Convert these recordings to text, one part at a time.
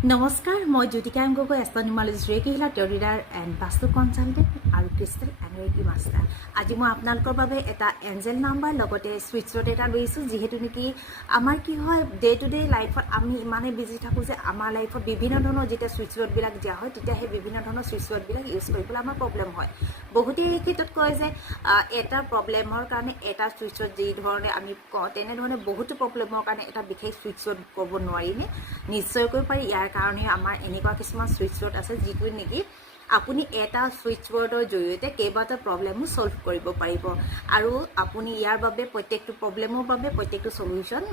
নমস্কাৰ, মই Jyotika Gogoi, astronumerologist, reiki healer tarot reader and vastu consultant আৰু ক্ৰিষ্টেল এণ্ড ৰেকি মাষ্টাৰ। আজি মই আপোনালোকৰ বাবে এটা এঞ্জেল নাম্বাৰ লগতে ছুইচ ৱৰ্ড এটা লৈছোঁ, যিহেতু নেকি আমাৰ কি হয় ডে টু ডে লাইফত আমি ইমানেই বিজি থাকোঁ যে আমাৰ লাইফত বিভিন্ন ধৰণৰ যেতিয়া ছুইচ ৱৰ্ডবিলাক দিয়া হয় তেতিয়া সেই বিভিন্ন ধৰণৰ ছুইচ ৱৰ্ডবিলাক ইউজ কৰিবলৈ আমাৰ প্ৰব্লেম হয়। বহুতেই এই ক্ষেত্ৰত কয় যে এটা প্ৰব্লেমৰ কাৰণে এটা ছুইচ ৱৰ্ড যি ধৰণে আমি কওঁ তেনেধৰণে বহুতো প্ৰব্লেমৰ কাৰণে এটা বিশেষ ছুইচ ৱৰ্ড ক'ব নোৱাৰিনে? নিশ্চয়কৈ পাৰি। ইয়াৰ কাৰণে আমাৰ এনেকুৱা কিছুমান ছুইচ ৱৰ্ড আছে যিটো নেকি আপুনি এটা ছুইচ ৱৰ্ডৰ জৰিয়তে কেইবাটা প্ৰব্লেমো ছল্ভ কৰিব পাৰিব আৰু আপুনি ইয়াৰ বাবে প্ৰত্যেকটো প্ৰব্লেমৰ বাবে প্ৰত্যেকটো সলিউশ্যন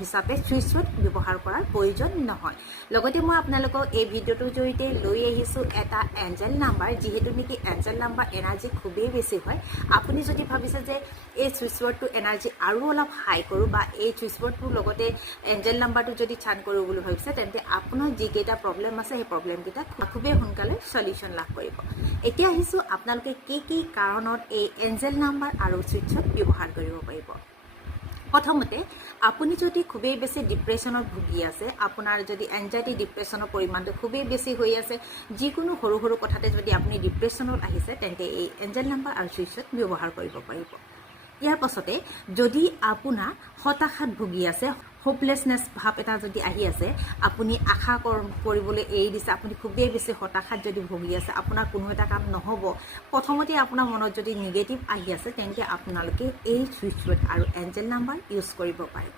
হিচাপে ছুইচ ৱৰ্ড ব্যৱহাৰ কৰাৰ প্ৰয়োজন নহয়। লগতে মই আপোনালোকক এই ভিডিঅ'টোৰ জৰিয়তে লৈ আহিছোঁ এটা এঞ্জেল নাম্বাৰ, যিহেতু নেকি এঞ্জেল নাম্বাৰ এনাৰ্জি খুবেই বেছি হয়। আপুনি যদি ভাবিছে যে এই ছুইচ ৱৰ্ডটো এনাৰ্জি আৰু অলপ হাই কৰোঁ বা এই ছুইচ ৱৰ্ডটোৰ লগতে এঞ্জেল নাম্বাৰটো যদি চান কৰোঁ বুলি ভাবিছে, তেন্তে আপোনাৰ যিকেইটা প্ৰব্লেম আছে সেই প্ৰব্লেমকেইটা খুবেই সোনকালে সলিউশ্যন লাভ কৰিব। এতিয়া আহিছোঁ আপোনালোকে কি কাৰণত এই এঞ্জেল নাম্বাৰ আৰু ছুইচ ৱৰ্ড ব্যৱহাৰ কৰিব পাৰিব। প্ৰথমতে আপুনি যদি খুবেই বেছি ডিপ্ৰেশ্যনত ভুগি আছে, আপোনাৰ যদি এনজাইটি ডিপ্ৰেশ্যনৰ পৰিমাণটো খুবেই বেছি হৈ আছে, যিকোনো সৰু সৰু কথাতে যদি আপুনি ডিপ্ৰেশ্যনত আহিছে, তেন্তে এই এঞ্জেল নাম্বাৰ আৰু ছুইচ ৱৰ্ড ব্যৱহাৰ কৰিব পাৰিব। ইয়াৰ পাছতে যদি আপোনাৰ হতাশাত ভুগি আছে, হোপলেছনেছ ভাৱ এটা যদি আহি আছে, আপুনি আশা কৰিবলৈ এৰি দিছে, আপুনি খুবেই বেছি হতাশাত যদি ভুগি আছে, আপোনাৰ কোনো এটা কাম নহ'ব, প্ৰথমতে আপোনাৰ মনত যদি নিগেটিভ আহি আছে, তেন্তে আপোনালোকে এই ছুইচ ৱৰ্ড আৰু এঞ্জেল নাম্বাৰ ইউজ কৰিব পাৰে।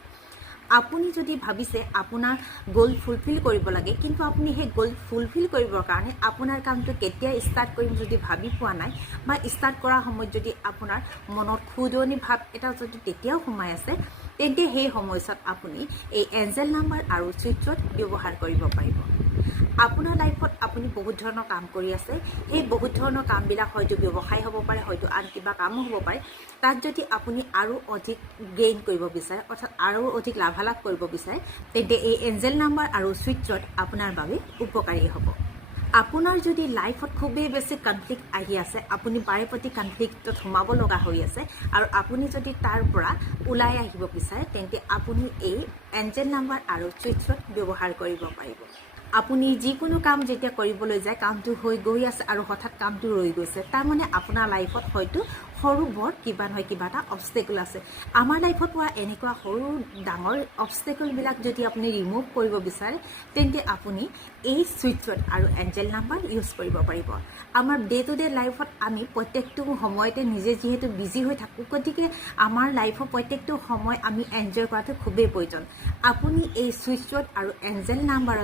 আপুনি যদি ভাবিছে আপোনাৰ গ'ল ফুলফিল কৰিব লাগে, কিন্তু আপুনি সেই গ'ল ফুলফিল কৰিবৰ কাৰণে আপোনাৰ কামটো কেতিয়া ষ্টাৰ্ট কৰিম যদি ভাবি পোৱা নাই, বা ষ্টাৰ্ট কৰাৰ সময়ত যদি আপোনাৰ মনত খুদনি ভাৱ এটা যদি তেতিয়াও সোমাই আছে, তেন্তে সেই সময়ছোৱাত আপুনি এই এঞ্জেল নাম্বাৰ আৰু ছুইচ ৱৰ্ড ব্যৱহাৰ কৰিব পাৰিব। আপোনাৰ লাইফত আপুনি বহুত ধৰণৰ কাম কৰি আছে, সেই বহুত ধৰণৰ কামবিলাক হয়তো ব্যৱসায় হ'ব পাৰে, হয়তো আন কিবা কামো হ'ব পাৰে। তাত যদি আপুনি আৰু অধিক গেইন কৰিব বিচাৰে, অৰ্থাৎ আৰু অধিক লাভালাভ কৰিব বিচাৰে, তেন্তে এই এঞ্জেল নাম্বাৰ আৰু ছুইচ ৱৰ্ড আপোনাৰ বাবে উপকাৰী হ'ব। আপোনাৰ যদি লাইফত খুবেই বেছি কনফ্লিক্ট আহি আছে, আপুনি বাৰে প্ৰতি কনফ্লিক্টত সোমাব লগা হৈ আছে আৰু আপুনি যদি তাৰ পৰা ওলাই আহিব বিচাৰে, তেন্তে আপুনি এই এঞ্জেল নাম্বাৰ আৰু ছুইচ ৱৰ্ড ব্যৱহাৰ কৰিব পাৰিব। আপুনি যিকোনো কাম যেতিয়া কৰিবলৈ যায়, কামটো হৈ গৈ আছে আৰু হঠাৎ কামটো ৰৈ গৈছে, তাৰমানে আপোনাৰ লাইফত হয়তো সৰু বৰ কিবা নহয় কিবা এটা অবষ্টেকল আছে। আমাৰ লাইফত হোৱা এনেকুৱা সৰু ডাঙৰ অবষ্টেকলবিলাক যদি আপুনি ৰিমুভ কৰিব বিচাৰে, তেন্তে আপুনি এই ছুইচ ৱৰ্ড আৰু এঞ্জেল নাম্বাৰ ইউজ কৰিব পাৰিব। আমাৰ ডে টু ডে লাইফত আমি প্ৰত্যেকটো সময়তে নিজে যিহেতু বিজি হৈ থাকোঁ, গতিকে আমাৰ লাইফৰ প্ৰত্যেকটো সময় আমি এনজয় কৰাটো খুবেই প্ৰয়োজন। আপুনি এই ছুইচ ৱৰ্ড আৰু এঞ্জেল নাম্বাৰ